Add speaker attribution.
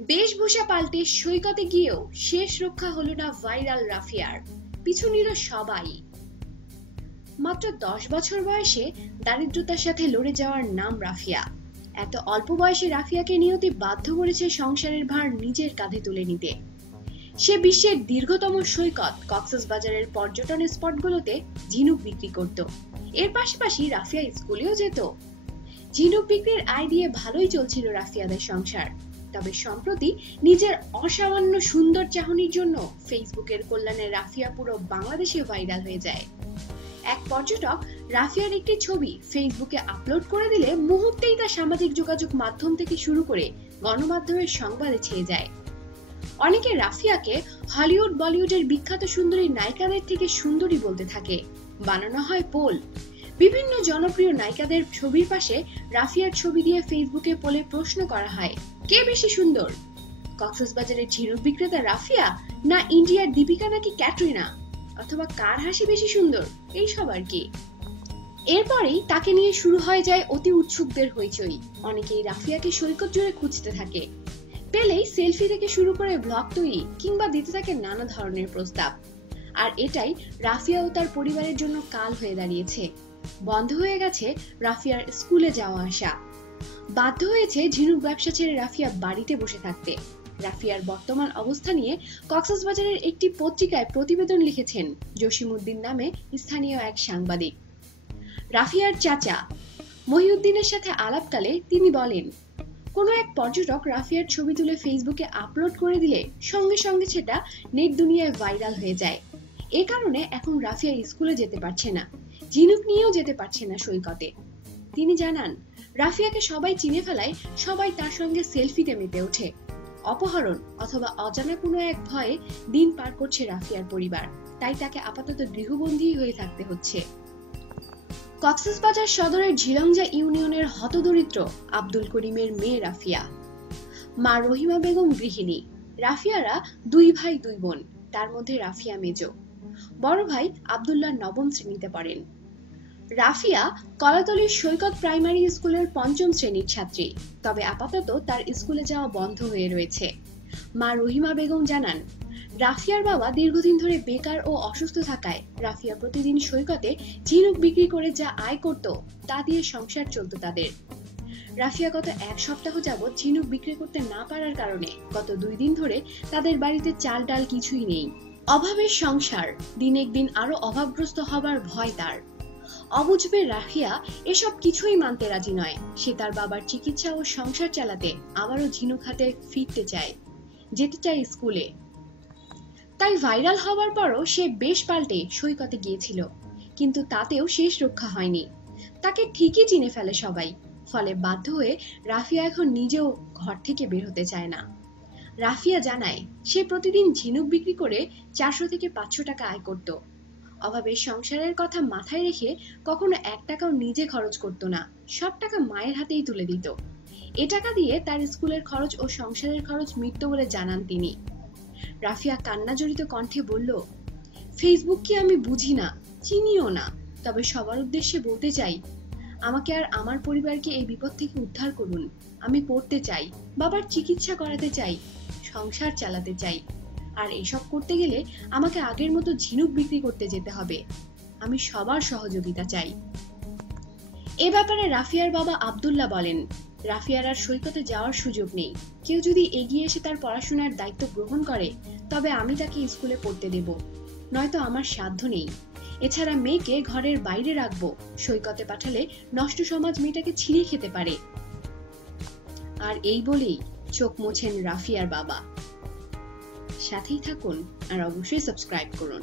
Speaker 1: বেশভূষা পাল্টে সৈকতে গিয়েও শেষ রক্ষা হলো না ভাইরাল রাফিয়ার। পিছু নিল সবাই। মাত্র দশ বছর বয়সে দারিদ্রতার সাথে লড়ে যাওয়ার নাম রাফিয়া। এত অল্প বয়সে রাফিয়াকে নিয়তি বাধ্য করেছে সংসারের ভার নিজের কাঁধে তুলে নিতে। সে বিশ্বের দীর্ঘতম সৈকত কক্সেস বাজারের পর্যটন স্পটগুলোতে ঝিনুক বিক্রি করত। এর পাশাপাশি রাফিয়া স্কুলেও যেত। ঝিনুক বিক্রির আয় দিয়ে ভালোই চলছিল রাফিয়াদের সংসার। তবে সম্প্রতি নিজের অসামান্য সুন্দর চাহনির জন্য ফেসবুকের কল্যাণে রাফিয়া পুরো বাংলাদেশে ভাইরাল হয়ে যায়। এক পর্যটক রাফিয়ার একটি ছবি ফেসবুকে আপলোড করে দিলে মুহূর্তেই তা সামাজিক যোগাযোগ মাধ্যম থেকে শুরু করে গণমাধ্যমের সংবাদে ছেয়ে যায়। অনেকে রাফিয়াকে হলিউড বলিউডের বিখ্যাত সুন্দরী নায়িকাদের থেকে সুন্দরী বলতে থাকে। বানানো হয় পোল। বিভিন্ন জনপ্রিয় নায়িকাদের ছবির পাশে রাফিয়ার ছবি দিয়ে ফেসবুকে পোলে প্রশ্ন করা হয়, কে বেশি সুন্দর? কক্সবাজারের ঝিনুক বিক্রেতা রাফিয়া না ইন্ডিয়ার দীপিকা নাকি ক্যাটরিনা? অথবা কার হাসি বেশি সুন্দর? এই সব আর কি? এরপরেই তাকে নিয়ে শুরু হয়ে যায় অতি উৎসুকদের হইচই। অনেকেই রাফিয়াকে সৈকত জুড়ে খুঁজতে থাকে। পেলেই সেলফি থেকে শুরু করে ব্লগ তৈরি কিংবা দিতে থাকে নানা ধরনের প্রস্তাব। আর এটাই রাফিয়া ও তার পরিবারের জন্য কাল হয়ে দাঁড়িয়েছে। বন্ধ হয়ে গেছে রাফিয়ার স্কুলে যাওয়া আসা। বাধ্য হয়েছে ঝিনুক ব্যবসা ছেড়ে রাফিয়া বাড়িতে বসে থাকতে। রাফিয়ার বর্তমান অবস্থা নিয়ে কক্সবাজারের একটি পত্রিকায় প্রতিবেদন লিখেছেন জসিমউদ্দিন নামে স্থানীয় এক সাংবাদিক। রাফিয়ার চাচা মহিউদ্দিনের সাথে আলাপকালে তিনি বলেন, কোনো এক পর্যটক রাফিয়ার ছবি তুলে ফেসবুকে আপলোড করে দিলে সঙ্গে সঙ্গে সেটা নেট দুনিয়ায় ভাইরাল হয়ে যায়। এ কারণে এখন রাফিয়া স্কুলে যেতে পারছে না। ঝিনুক নিয়েও যেতে পারছে না সৈকতে। তিনি জানান, রাফিয়াকে সবাই চিনে ফেলায় সবাই তার সঙ্গে সেলফিতে মেতে ওঠে। অপহরণ অথবা অজানা কোনো এক ভয়ে দিন পার করছে রাফিয়ার পরিবার। তাই তাকে আপাতত গৃহবন্দী হয়ে থাকতে হচ্ছে। কক্সবাজার সদরের ঝিলংজা ইউনিয়নের হতদরিদ্র আব্দুল করিমের মেয়ে রাফিয়া। মা রহিমা বেগম গৃহিণী। রাফিয়ারা দুই ভাই দুই বোন, তার মধ্যে রাফিয়া মেজ। বড় ভাই আবদুল্লাহ নবম শ্রেণীতে পড়েন। রাফিয়া কলাতলির সৈকত প্রাইমারি স্কুলের পঞ্চম শ্রেণির ছাত্রী। তবে আপাতত তার স্কুলে যাওয়া বন্ধ হয়ে রয়েছে। মা রহিমা বেগম জানান, রাফিয়ার বাবা দীর্ঘদিন ধরে বেকার ও অসুস্থ থাকায় রাফিয়া প্রতিদিন সৈকতে ঝিনুক বিক্রি করে যা আয় করত, তা দিয়ে সংসার চলত তাদের। রাফিয়া গত এক সপ্তাহ যাবৎ ঝিনুক বিক্রি করতে না পারার কারণে গত দুই দিন ধরে তাদের বাড়িতে চাল ডাল কিছুই নেই। অভাবের সংসার দিনের দিন আরও অভাবগ্রস্ত হবার ভয় তার। অবুঝবে রাফিয়া এসব কিছুই মানতে রাজি নয়। সে তার বাবার চিকিৎসা ও সংসার চালাতে আবারও ঝিনুক হাতে ফিরতে চায়, যেতে চায় স্কুলে। তাই ভাইরাল হওয়ার পরও সে বেশ পাল্টে সৈকতে গিয়েছিল, কিন্তু তাতেও শেষ রক্ষা হয়নি। তাকে ঠিকই চিনে ফেলে সবাই, ফলে বাধ্য হয়ে রাফিয়া এখন নিজেও ঘর থেকে বের হতে চায় না। রাফিয়া জানায়, সে প্রতিদিন ঝিনুক বিক্রি করে চারশো থেকে পাঁচশো টাকা আয় করত। অভাবের সংসারের কথা মাথায় রেখে কখনো এক টাকাও নিজে খরচ করত না। সব টাকা মায়ের হাতেই তুলে দিত। এ টাকা দিয়ে তার স্কুলের খরচ ও সংসারের খরচ মিটত বলে জানান তিনি। রাফিয়া কান্না জড়িত কণ্ঠে বলল, ফেসবুক কি আমি বুঝি না, চিনিও না। তবে সবার উদ্দেশ্যে বলতে চাই, আমাকে আর আমার পরিবারকে এই বিপদ থেকে উদ্ধার করুন। আমি পড়তে চাই, বাবার চিকিৎসা করাতে চাই, সংসার চালাতে চাই। আর এসব করতে গেলে আমাকে আগের মতো ঝিনুক বিক্রি করতে যেতে হবে। আমি সবার সহযোগিতা চাই। এ ব্যাপারে রাফিয়ার বাবা আবদুল্লাহ বলেন, রাফিয়ার আর সৈকতে যাওয়ার সুযোগ নেই। কেউ যদি এগিয়ে এসে তার পড়াশোনার দায়িত্ব গ্রহণ করে, তবে আমি তাকে স্কুলে পড়তে দেব। নয়তো আমার সাধ্য নেই। এছাড়া মেয়েকে ঘরের বাইরে রাখব। সৈকতে পাঠালে নষ্ট সমাজ মেয়েটাকে ছিঁড়ে খেতে পারে। আর এই বলেই চোখ মোছেন রাফিয়ার বাবা। সাথেই থাকুন আর অবশ্যই সাবস্ক্রাইব করুন।